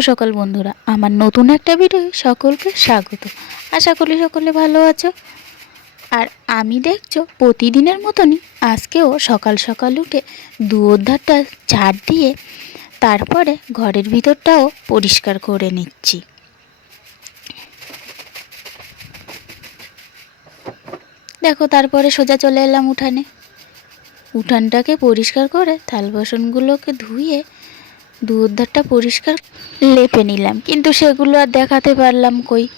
সকাল বন্ধুরা। আমার নতুন একটা ভিডিও সকলকে স্বাগত। আশা করি সকলে ভালো আছো। আর আমি দেখছ, প্রতিদিনের মতনই আজকেও সকাল সকাল উঠে দু দুয়োধারটা ঝাড় দিয়ে তারপরে ঘরের ভিতরটাও পরিষ্কার করে নিচ্ছি। দেখো, তারপরে সোজা চলে এলাম উঠানে। উঠানটাকে পরিষ্কার করে থাল বাসনগুলোকে ধুয়ে দুধারটা পরিষ্কার লেপে নিলাম। কিন্তু সেগুলো আর দেখাতে পারলাম কই?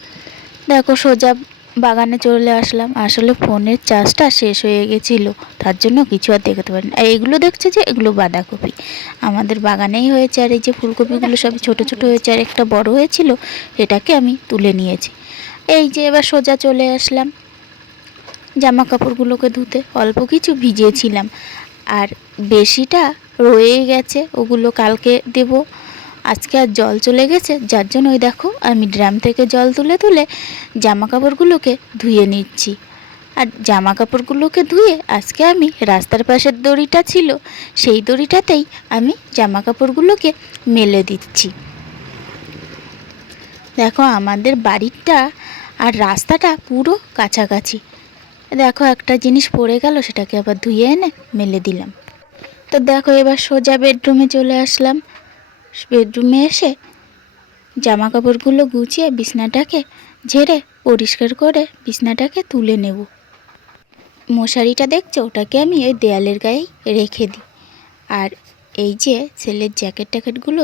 দেখো, সোজা বাগানে চলে আসলাম। আসলে ফোনের চার্জটা শেষ হয়ে গেছিল। তার জন্য কিছু আর দেখাতে পারিনি আর এগুলো দেখছে যে, এগুলো বাঁধাকপি। আমাদের বাগানেই হয়েছে আর এই যে ফুলকপিগুলো সব ছোট ছোট হয়েছে আর একটা বড় হয়েছিল, এটাকে আমি তুলে নিয়েছি। এই যে এবার সোজা চলে আসলাম। জামা কাপড়গুলোকে ধুতে অল্প কিছু ভিজিয়েছিলাম। আর বেশিটা রয়ে গেছে, ওগুলো কালকে দেব। আজকে আর জল চলে গেছে, যার জন্য ওই দেখো আমি ড্রাম থেকে জল তুলে তুলে জামা কাপড়গুলোকে ধুয়ে নিচ্ছি। আর জামা কাপড়গুলোকে ধুয়ে আজকে আমি রাস্তার পাশের দড়িটা ছিল, সেই দড়িটাতেই আমি জামা কাপড়গুলোকে মেলে দিচ্ছি। দেখো আমাদের বাড়িটা আর রাস্তাটা পুরো কাছাকাছি। দেখো, একটা জিনিস পড়ে গেল, সেটাকে আবার ধুয়ে এনে মেলে দিলাম। তো দেখো, এবার সোজা বেডরুমে চলে আসলাম। বেডরুমে এসে জামা কাপড়গুলো গুছিয়ে বিছনাটাকে ঝেড়ে পরিষ্কার করে বিছনাটাকে তুলে নেব। মশারিটা দেখছ? ওটাকে আমি ওই দেয়ালের গায়েই রেখে দিই। আর এই যে ছেলের জ্যাকেট ট্যাকেটগুলো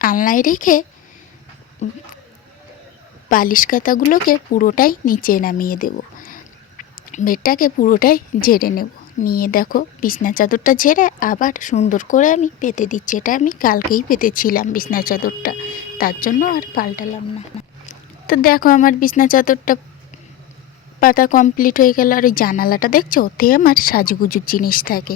আলনায় রেখে বালিশ কাতাগুলোকে পুরোটাই নিচে নামিয়ে দেবো। বেডটাকে পুরোটাই ঝেড়ে নেব। নিয়ে দেখো, বিছনা চাদরটা ঝেড়ে আবার সুন্দর করে আমি পেতে দিচ্ছি। এটা আমি কালকেই পেতেছিলাম বিছনা চাদরটা। তার জন্য আর পাল্টালাম না। তো দেখো আমার বিছনা চাদরটা পাতা কমপ্লিট হয়ে গেল আর ওই জানালাটা দেখছ? ওতে আমার সাজুগুজুর জিনিস থাকে।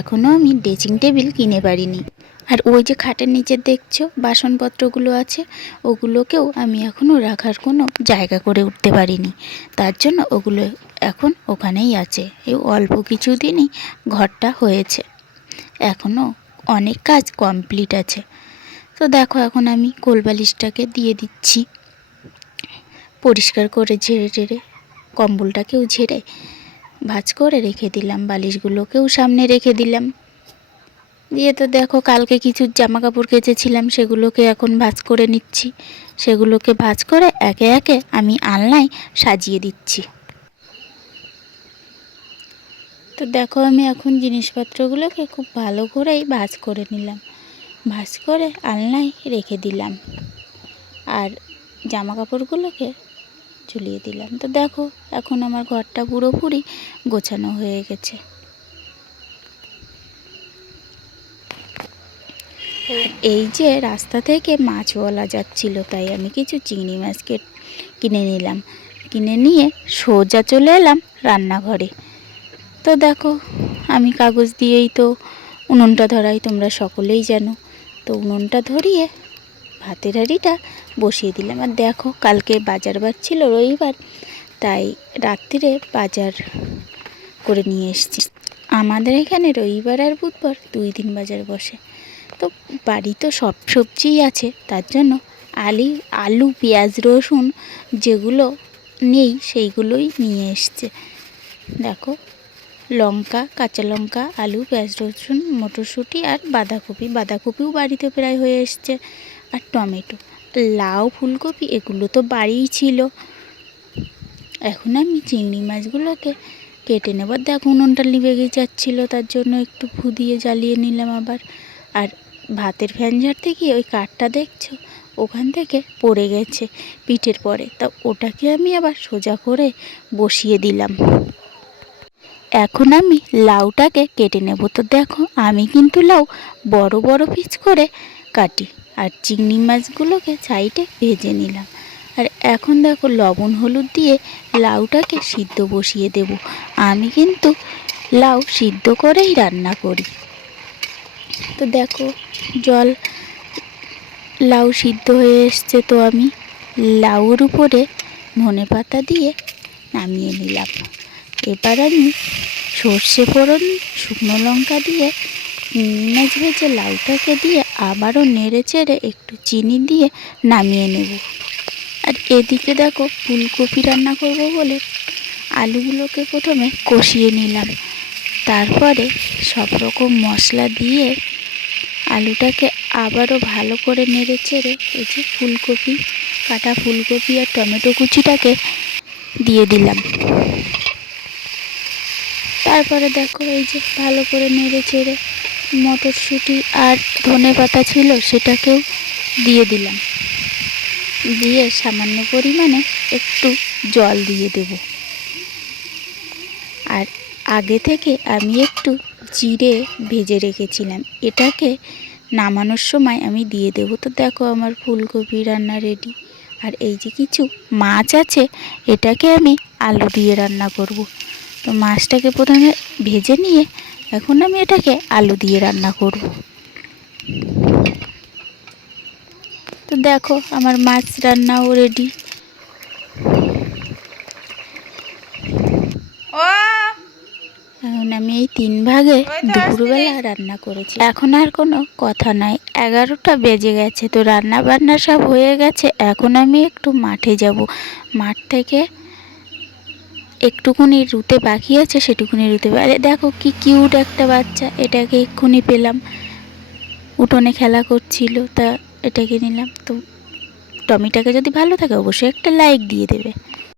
এখনও আমি ড্রেসিং টেবিল কিনে পারিনি। আর ওই যে খাটের নিচে দেখছ, বাসনপত্রগুলো আছে, ওগুলোকেও আমি এখনও রাখার কোনো জায়গা করে উঠতে পারিনি। তার জন্য ওগুলো এখন ওখানেই আছে। এই অল্প কিছু দিনই ঘরটা হয়েছে। এখনও অনেক কাজ কমপ্লিট আছে। তো দেখো এখন আমি কোলবালিশটাকে দিয়ে দিচ্ছি। পরিষ্কার করে ঝেড়ে ঝেড়ে কম্বলটাকেও ঝেড়ে ভাজ করে রেখে দিলাম, বালিশগুলোকেও সামনে রেখে দিলাম। দিয়ে তো দেখো, কালকে কিছু জামা কাপড় কেচেছিলাম, সেগুলোকে এখন ভাজ করে নিচ্ছি। সেগুলোকে ভাজ করে একে একে আমি আলনায় সাজিয়ে দিচ্ছি। তো দেখো, আমি এখন জিনিসপত্রগুলোকে খুব ভালো করেই ভাজ করে নিলাম। ভাজ করে আলনায় রেখে দিলাম। আর জামা কাপড়গুলোকে ঝুলিয়ে দিলাম। তো দেখো, এখন আমার ঘরটা পুরোপুরি গোছানো হয়ে গেছে। এই যে রাস্তা থেকে মাছওয়ালা যাচ্ছিল, তাই আমি কিছু চিংড়ি মাছকে কিনে নিলাম। কিনে নিয়ে সোজা চলে এলাম রান্নাঘরে। তো দেখো, আমি কাগজ দিয়েই তো উনুনটা ধরাই, তোমরা সকলেই জানো। তো উনুনটা ধরিয়ে ভাতের হাঁড়িটা বসিয়ে দিলাম। আর দেখো, কালকে বাজার বার ছিল রবিবার, তাই রাত্রিরে বাজার করে নিয়ে এসেছি। আমাদের এখানে রবিবার আর বুধবার দুই দিন বাজার বসে। তো বাড়ি তো সব সবজিই আছে, তার জন্য আলি, আলু, পেঁয়াজ, রসুন যেগুলো নেই সেইগুলোই নিয়ে এসছে। দেখো, লঙ্কা, কাঁচা লঙ্কা, আলু, পেঁয়াজ, রসুন, মটরশুঁটি আর বাঁধাকপি। বাঁধাকপিও বাড়িতে প্রায় হয়ে এসছে। আর টমেটো। লাউ, ফুলকপি, এগুলো তো বাড়িই ছিল। এখন আমি চিংড়ি মাছগুলোকে কেটে নেব। দেখো উনুনটা লিবে গিয়ে যাচ্ছিল, তার জন্য একটু ফু দিয়ে জ্বালিয়ে নিলাম আবার। আর ভাতের ফ্যান ঝাড়তে গিয়ে ওই কাঠটা দেখছ? ওখান থেকে পড়ে গেছে পিঠের পরে। তা ওটাকে আমি আবার সোজা করে বসিয়ে দিলাম। এখন আমি লাউটাকে কেটে নেব। তো দেখো, আমি কিন্তু লাউ বড় বড় পিস করে কাটি আর চিংড়ি মাছগুলোকে সাইডে ভেজে নিলাম। আর এখন দেখো লবণ হলুদ দিয়ে লাউটাকে সিদ্ধ বসিয়ে দেব। আমি কিন্তু লাউ সিদ্ধ করেই রান্না করি। তো দেখো জল লাউ সিদ্ধ হয়ে এসছে তো আমি লাউর উপরে ধনে পাতা দিয়ে নামিয়ে নিলাম। এবার আমি সর্ষে ফোড়ন, শুকনো লঙ্কা দিয়ে মাছ ভেজে লাউটাকে দিয়ে আবারও নেড়ে চেড়ে একটু চিনি দিয়ে নামিয়ে নেব। আর এদিকে দেখো ফুলকপি রান্না করব বলে আলুগুলোকে প্রথমে কষিয়ে নিলাম। তারপরে সব রকম মশলা দিয়ে আলুটাকে আবারও ভালো করে নেড়ে চেড়ে এই যে ফুলকপি, কাটা ফুলকপি আর টমেটো কুচিটাকে দিয়ে দিলাম। তারপরে দেখো এই যে ভালো করে নেড়ে চেড়ে মটরশুঁটি আর ধনে পাতা ছিল, সেটাকেও দিয়ে দিলাম। দিয়ে সামান্য পরিমাণে একটু জল দিয়ে দেব। আর আগে থেকে আমি একটু জিরে ভেজে রেখেছিলাম। এটাকে নামানোর সময় আমি দিয়ে দেবো। তো দেখো আমার ফুলকপি রান্না রেডি আর এই যে কিছু মাছ আছে, এটাকে আমি আলু দিয়ে রান্না করব। তো মাছটাকে প্রথমে ভেজে নিয়ে এখন আমি এটাকে আলু দিয়ে রান্না করব। তো দেখো আমার মাছ রান্নাও রেডি এখন আমি এই তিন ভাগে দুপুরবেলা রান্না করেছি। এখন আর কোনো কথা নাই। এগারোটা বেজে গেছে তো রান্না বান্না সব হয়ে গেছে। এখন আমি একটু মাঠে যাব। মাঠ থেকে একটুকুনি রুতে বাকি আছে, সেটুকুনি রুতে আরে দেখো কি কিউট একটা বাচ্চা, এটাকে এক্ষুনি পেলাম। উঠোনে খেলা করছিল, তা এটাকে নিলাম। তো টমিটাকে যদি ভালো থাকে, অবশ্যই একটা লাইক দিয়ে দেবে।